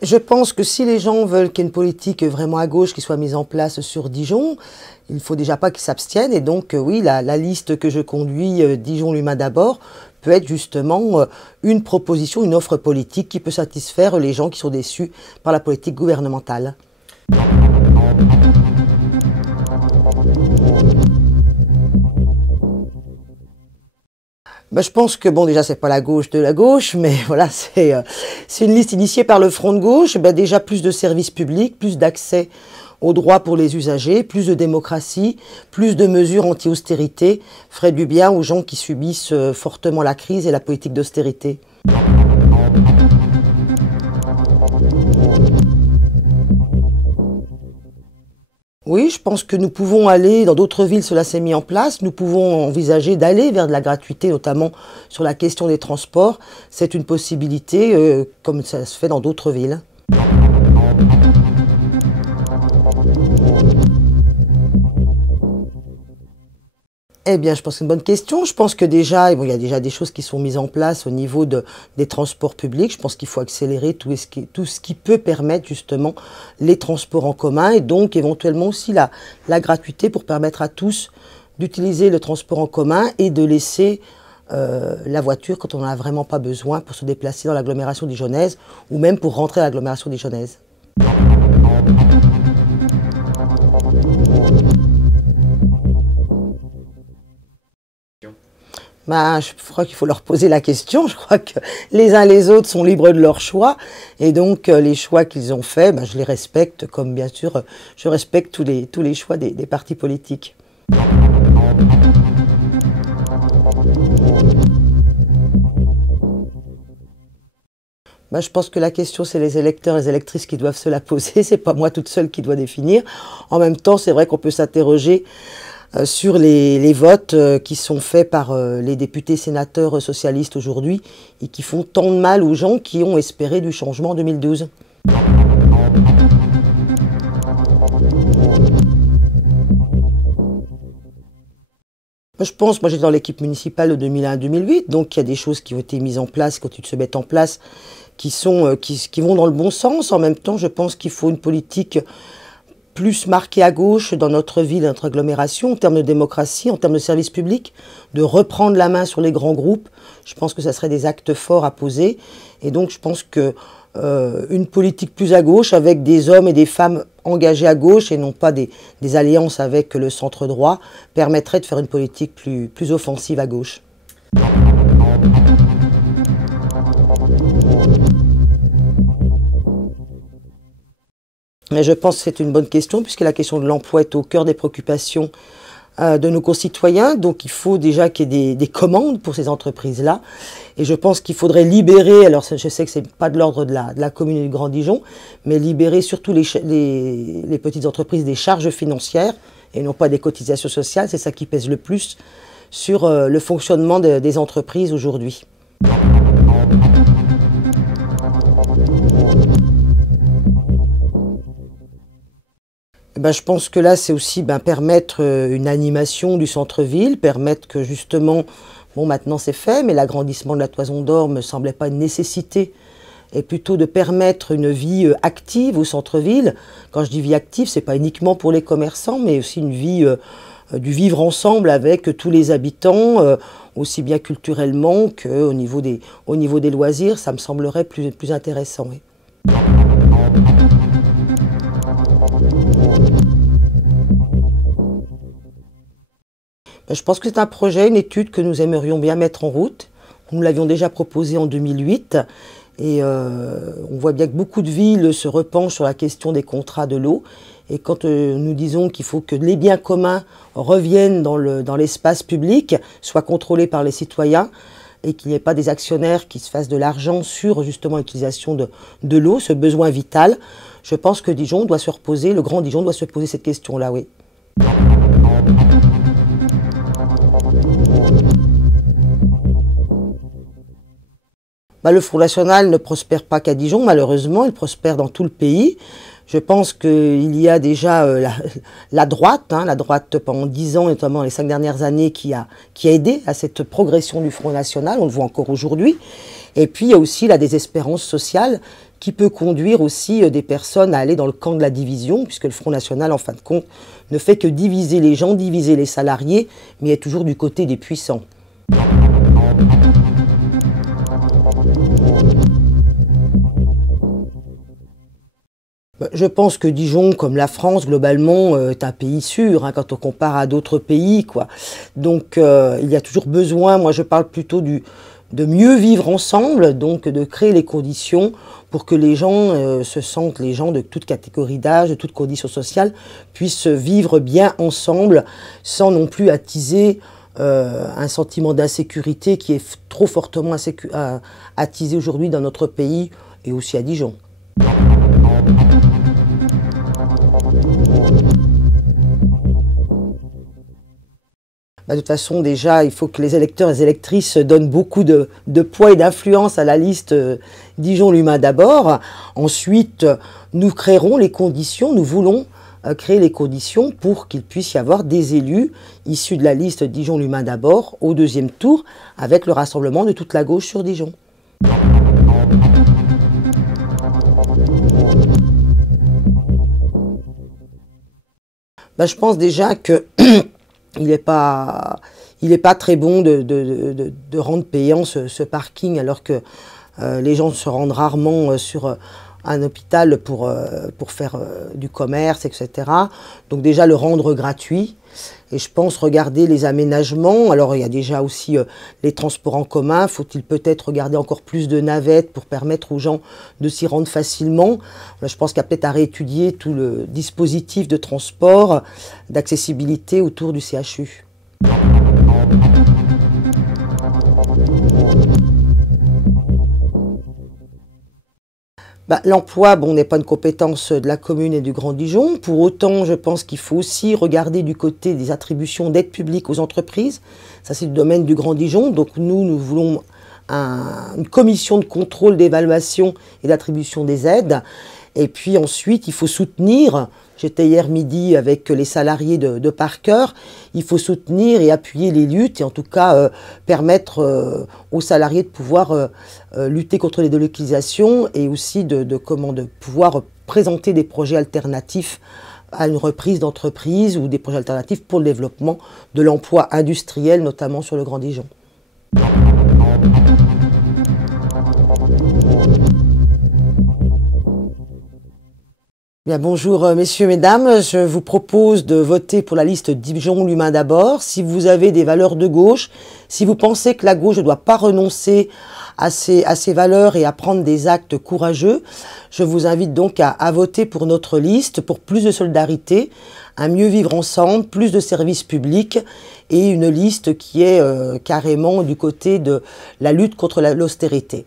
Je pense que si les gens veulent qu'il y ait une politique vraiment à gauche qui soit mise en place sur Dijon, il ne faut déjà pas qu'ils s'abstiennent. Et donc, oui, la liste que je conduis, Dijon l'humain d'abord, peut être justement une proposition, une offre politique qui peut satisfaire les gens qui sont déçus par la politique gouvernementale. Je pense que, bon, déjà, c'est pas la gauche de la gauche, mais voilà, c'est une liste initiée par le Front de gauche. Déjà, plus de services publics, plus d'accès aux droits pour les usagers, plus de démocratie, plus de mesures anti-austérité ferait du bien aux gens qui subissent fortement la crise et la politique d'austérité. Oui, je pense que nous pouvons aller, dans d'autres villes cela s'est mis en place, nous pouvons envisager d'aller vers de la gratuité, notamment sur la question des transports. C'est une possibilité, comme ça se fait dans d'autres villes. Eh bien, je pense que c'est une bonne question. Je pense que déjà, il y a déjà des choses qui sont mises en place au niveau des transports publics. Je pense qu'il faut accélérer tout ce qui peut permettre justement les transports en commun et donc éventuellement aussi la gratuité pour permettre à tous d'utiliser le transport en commun et de laisser la voiture quand on n'en a vraiment pas besoin pour se déplacer dans l'agglomération dijonnaise ou même pour rentrer à l'agglomération dijonnaise. Je crois qu'il faut leur poser la question. Je crois que les uns les autres sont libres de leurs choix. Et donc, les choix qu'ils ont faits, je les respecte, comme bien sûr, je respecte tous les choix des partis politiques. Je pense que la question, c'est les électeurs et les électrices qui doivent se la poser. C'est pas moi toute seule qui dois définir. En même temps, c'est vrai qu'on peut s'interroger sur les votes qui sont faits par les députés sénateurs socialistes aujourd'hui et qui font tant de mal aux gens qui ont espéré du changement en 2012. Je pense, moi j'étais dans l'équipe municipale de 2001 à 2008, donc il y a des choses qui ont été mises en place, qui continuent de se mettre en place, qui vont dans le bon sens. En même temps, je pense qu'il faut une politique plus marquée à gauche dans notre ville, dans notre agglomération, en termes de démocratie, en termes de services publics, de reprendre la main sur les grands groupes. Je pense que ça serait des actes forts à poser. Et donc je pense que une politique plus à gauche, avec des hommes et des femmes engagés à gauche et non pas des alliances avec le centre droit, permettrait de faire une politique plus offensive à gauche. Mais je pense que c'est une bonne question, puisque la question de l'emploi est au cœur des préoccupations de nos concitoyens. Donc il faut déjà qu'il y ait des commandes pour ces entreprises-là. Et je pense qu'il faudrait libérer, alors je sais que ce n'est pas de l'ordre de la commune du Grand Dijon, mais libérer surtout les petites entreprises des charges financières et non pas des cotisations sociales. C'est ça qui pèse le plus sur le fonctionnement des entreprises aujourd'hui. Je pense que là, c'est aussi permettre une animation du centre-ville, permettre que justement, bon maintenant c'est fait, mais l'agrandissement de la Toison d'Or ne me semblait pas une nécessité, et plutôt de permettre une vie active au centre-ville. Quand je dis vie active, c'est pas uniquement pour les commerçants, mais aussi une vie du vivre ensemble avec tous les habitants, aussi bien culturellement qu'au niveau des loisirs. Ça me semblerait plus intéressant. Oui. Je pense que c'est un projet, une étude que nous aimerions bien mettre en route. Nous l'avions déjà proposé en 2008 et on voit bien que beaucoup de villes se repenchent sur la question des contrats de l'eau. Et quand nous disons qu'il faut que les biens communs reviennent dans l'espace public, soient contrôlés par les citoyens et qu'il n'y ait pas des actionnaires qui se fassent de l'argent sur justement l'utilisation de l'eau, ce besoin vital, je pense que Dijon doit se reposer, le Grand Dijon doit se poser cette question-là, oui. Le Front National ne prospère pas qu'à Dijon, malheureusement, il prospère dans tout le pays. Je pense qu'il y a déjà la droite pendant 10 ans, et notamment les 5 dernières années, qui a aidé à cette progression du Front National, on le voit encore aujourd'hui. Et puis il y a aussi la désespérance sociale qui peut conduire aussi des personnes à aller dans le camp de la division, puisque le Front National, en fin de compte, ne fait que diviser les gens, diviser les salariés, mais est toujours du côté des puissants. Je pense que Dijon, comme la France, globalement, est un pays sûr, hein, quand on compare à d'autres pays, quoi. Donc, il y a toujours besoin, moi je parle plutôt de mieux vivre ensemble, donc de créer les conditions pour que les gens se sentent, les gens de toute catégorie d'âge, de toute condition sociale, puissent vivre bien ensemble, sans non plus attiser un sentiment d'insécurité qui est trop fortement attisé aujourd'hui dans notre pays et aussi à Dijon. De toute façon, déjà, il faut que les électeurs et les électrices donnent beaucoup de poids et d'influence à la liste Dijon l'humain d'abord. Ensuite, nous créerons les conditions, nous voulons créer les conditions pour qu'il puisse y avoir des élus issus de la liste Dijon l'humain d'abord au deuxième tour, avec le rassemblement de toute la gauche sur Dijon. Je pense déjà que il n'est pas très bon de rendre payant ce parking alors que les gens se rendent rarement sur un hôpital pour faire du commerce, etc. Donc déjà le rendre gratuit. Et je pense regarder les aménagements. Alors il y a déjà aussi les transports en commun. Faut-il peut-être regarder encore plus de navettes pour permettre aux gens de s'y rendre facilement. Je pense qu'il y a peut-être à réétudier tout le dispositif de transport, d'accessibilité autour du CHU. L'emploi, n'est pas une compétence de la commune et du Grand Dijon. Pour autant, je pense qu'il faut aussi regarder du côté des attributions d'aide publique aux entreprises. Ça, c'est le domaine du Grand Dijon. Donc nous voulons une commission de contrôle, d'évaluation et d'attribution des aides. Et puis ensuite, il faut soutenir, j'étais hier midi avec les salariés de Parker, il faut soutenir et appuyer les luttes et en tout cas permettre aux salariés de pouvoir lutter contre les délocalisations et aussi de pouvoir présenter des projets alternatifs à une reprise d'entreprise ou des projets alternatifs pour le développement de l'emploi industriel, notamment sur le Grand Dijon. Bien, bonjour messieurs, mesdames, je vous propose de voter pour la liste Dijon l'humain d'abord. Si vous avez des valeurs de gauche, si vous pensez que la gauche ne doit pas renoncer à ses valeurs et à prendre des actes courageux, je vous invite donc à voter pour notre liste, pour plus de solidarité, un mieux vivre ensemble, plus de services publics et une liste qui est carrément du côté de la lutte contre l'austérité.